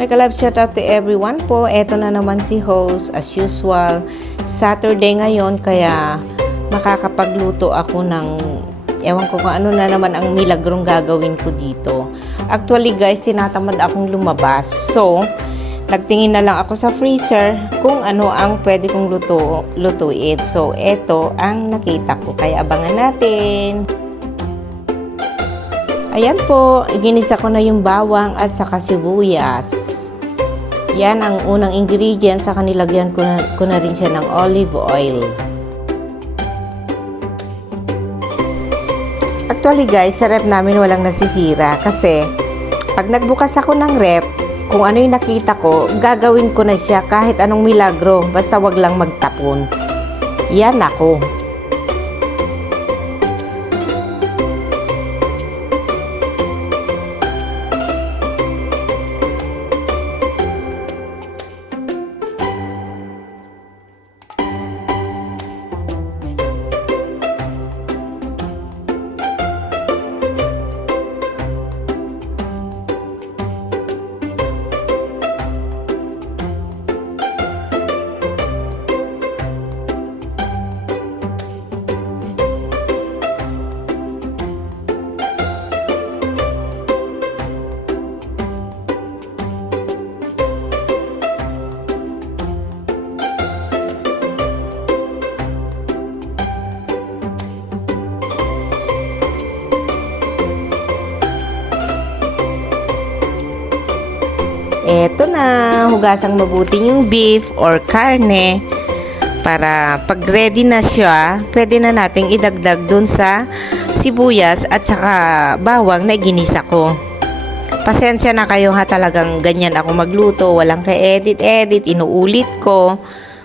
Mega love shout out to everyone po. Eto na naman si host as usual. Saturday ngayon kaya makakapagluto ako ng ewan ko kung ano na naman ang milagrong gagawin ko dito. Actually guys, tinatamad akong lumabas. So, nagtingin na lang ako sa freezer kung ano ang pwede kong lutuin. So, eto ang nakita ko. Kaya abangan natin. Ayan po, ginisa ko na yung bawang at saka sibuyas. Yan ang unang ingredient, saka nilagyan ko na rin siya ng olive oil. Actually guys, sa rep namin walang nasisira kasi pag nagbukas ako ng rep, kung ano yung nakita ko, gagawin ko na siya kahit anong milagro, basta wag lang magtapon. Yan ako. Eto na, hugasang mabuti yung beef or karne para pag ready na siya, pwede na nating idagdag dun sa sibuyas at saka bawang na ginisa ko. Pasensya na kayo ha, talagang ganyan ako magluto, walang ka-edit, inuulit ko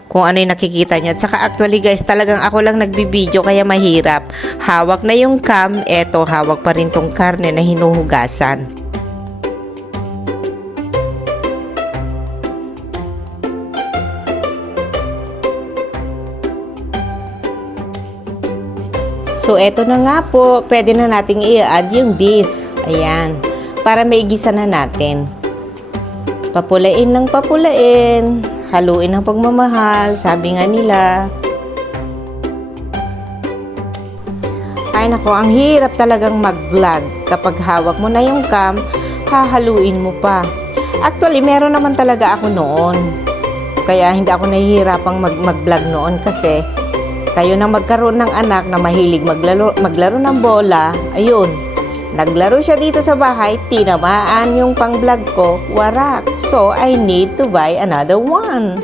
kung ano yung nakikita nyo. At saka actually guys, talagang ako lang nagbibideo kaya mahirap. Hawak na yung cam, eto hawak pa rin tong karne na hinuhugasan. So, eto na nga po, pwede na nating i-add yung beef. Ayan, para maigisa na natin. Papulain ng papulain, haluin ng pagmamahal, sabi nga nila. Ay nako, ang hirap talagang mag-vlog. Kapag hawak mo na yung cam, hahaluin mo pa. Actually, meron naman talaga ako noon. Kaya hindi ako nahihirapang mag-vlog noon kasi kayo nang magkaroon ng anak na mahilig maglaro ng bola, ayun, naglaro siya dito sa bahay, tinamaan yung pang-vlog ko, warak. So, I need to buy another one.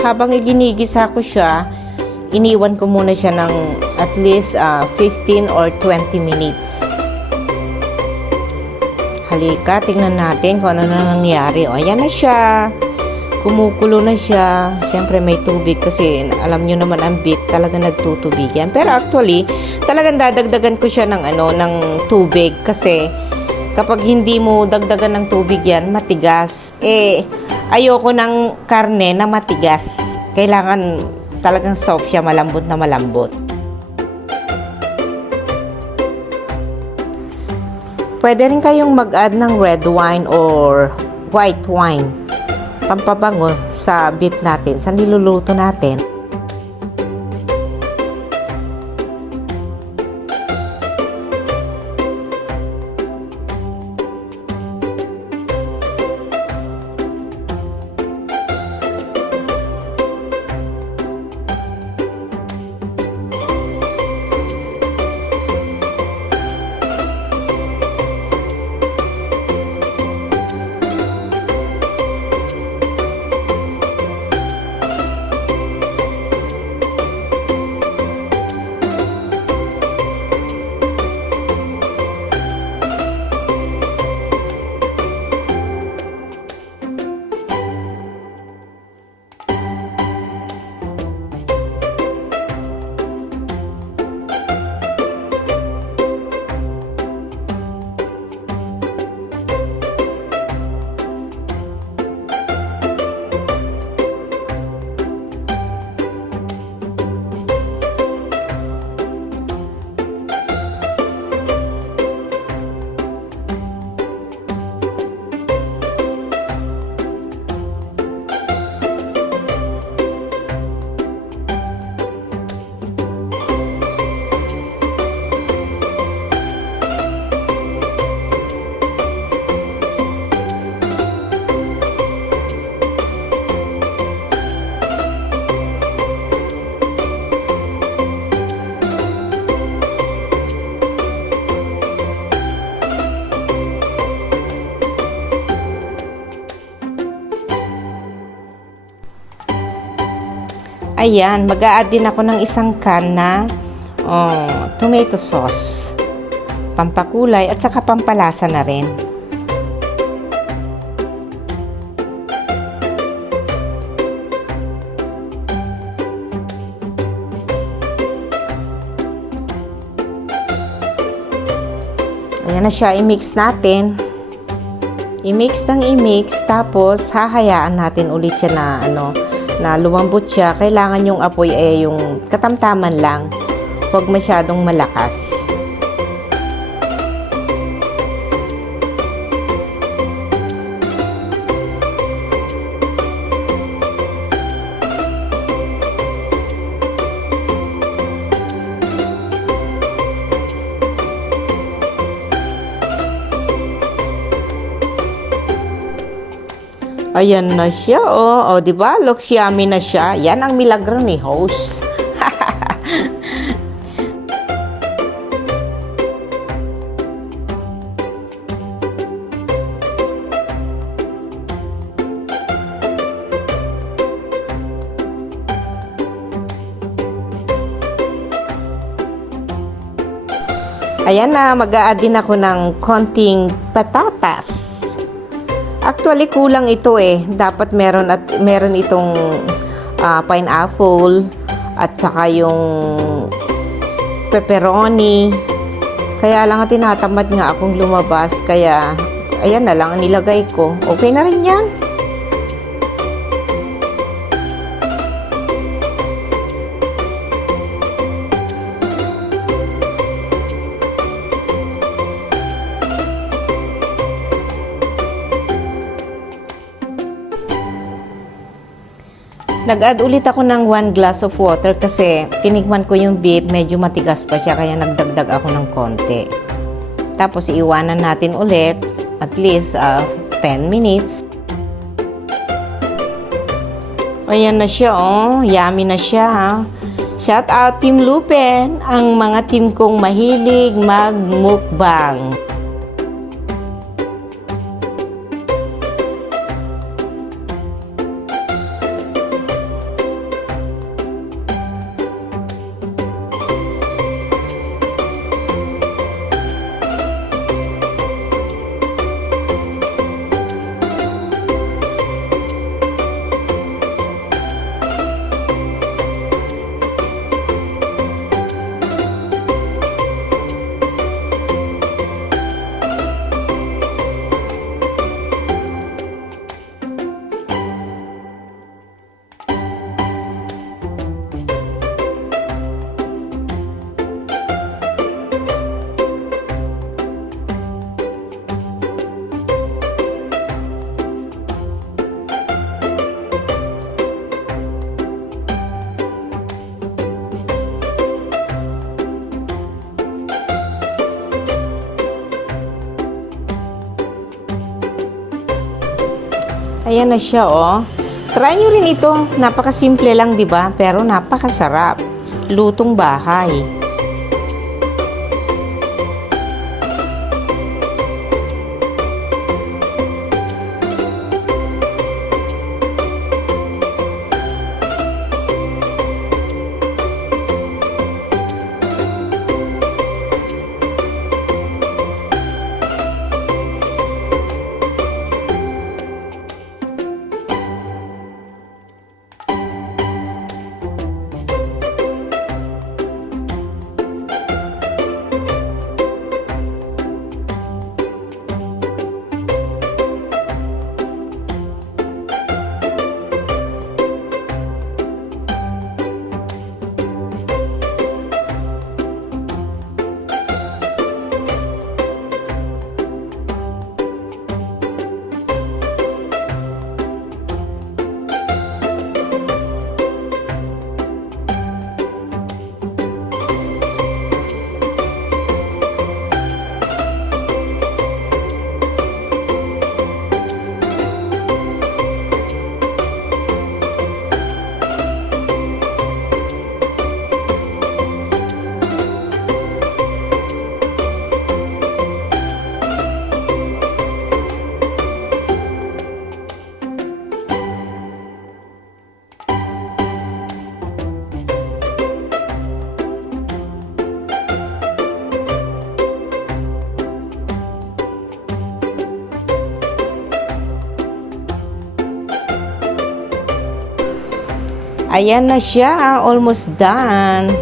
Habang iginigisa ko siya, iniwan ko muna siya ng at least 15 or 20 minutes. Halika, tingnan natin kung ano na nangyari. O, ayan na siya. Kumukulo na siya. Siyempre may tubig kasi alam nyo naman ang beef talaga nagtutubig yan. Pero actually, talagang dadagdagan ko siya ng tubig kasi Kapag hindi mo dagdagan ng tubig yan, matigas. Ayoko ng karne na matigas. Kailangan talagang soft siya, malambot na malambot. Pwede rin kayong mag-add ng red wine or white wine. Pampabango sa beef natin, sa niluluto natin. Ayan, mag-a-add din ako ng isang can na tomato sauce. Pampakulay at saka pampalasa na rin. Ayan na siya, i-mix natin. I-mix ng i-mix, tapos hahayaan natin ulit siya na lumambot siya. Kailangan yung apoy yung katamtaman lang. Huwag masyadong malakas. Ayan na siya, oh. O, diba? Looks yummy na siya. Yan ang milagro ni host. Ayan na, mag-a-add din ako ng konting patatas. Actually, kulang ito Dapat meron itong pineapple at saka yung pepperoni. Kaya lang tinatamad nga akong lumabas. Kaya, ayan na lang ang nilagay ko. Okay na rin yan. Nag-add ulit ako ng 1 glass of water kasi tinikman ko yung beef, medyo matigas pa siya kaya nagdagdag ako ng konti. Tapos iiwanan natin ulit at least 10 minutes. Ayan na siya, oh. Yummy na siya. Shout out Team Lupen, ang mga team kong mahilig mag-mukbang. Ayan na siya, oh. Try nyo rin ito. Napakasimple lang, di ba? Pero napakasarap. Lutong bahay. Ayan na siya, almost done.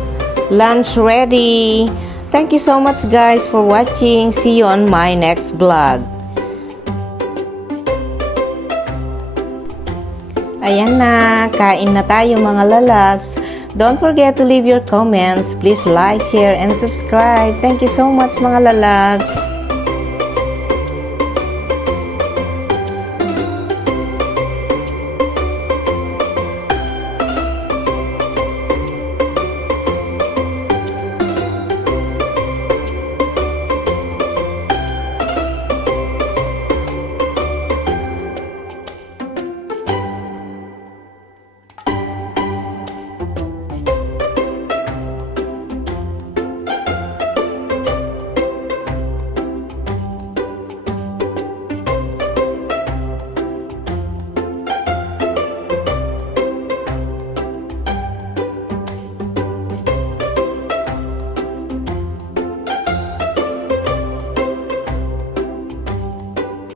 Lunch ready. Thank you so much guys for watching. See you on my next vlog. Ayan na, kain na tayo mga lalabs. Don't forget to leave your comments. Please like, share, and subscribe. Thank you so much mga lalabs.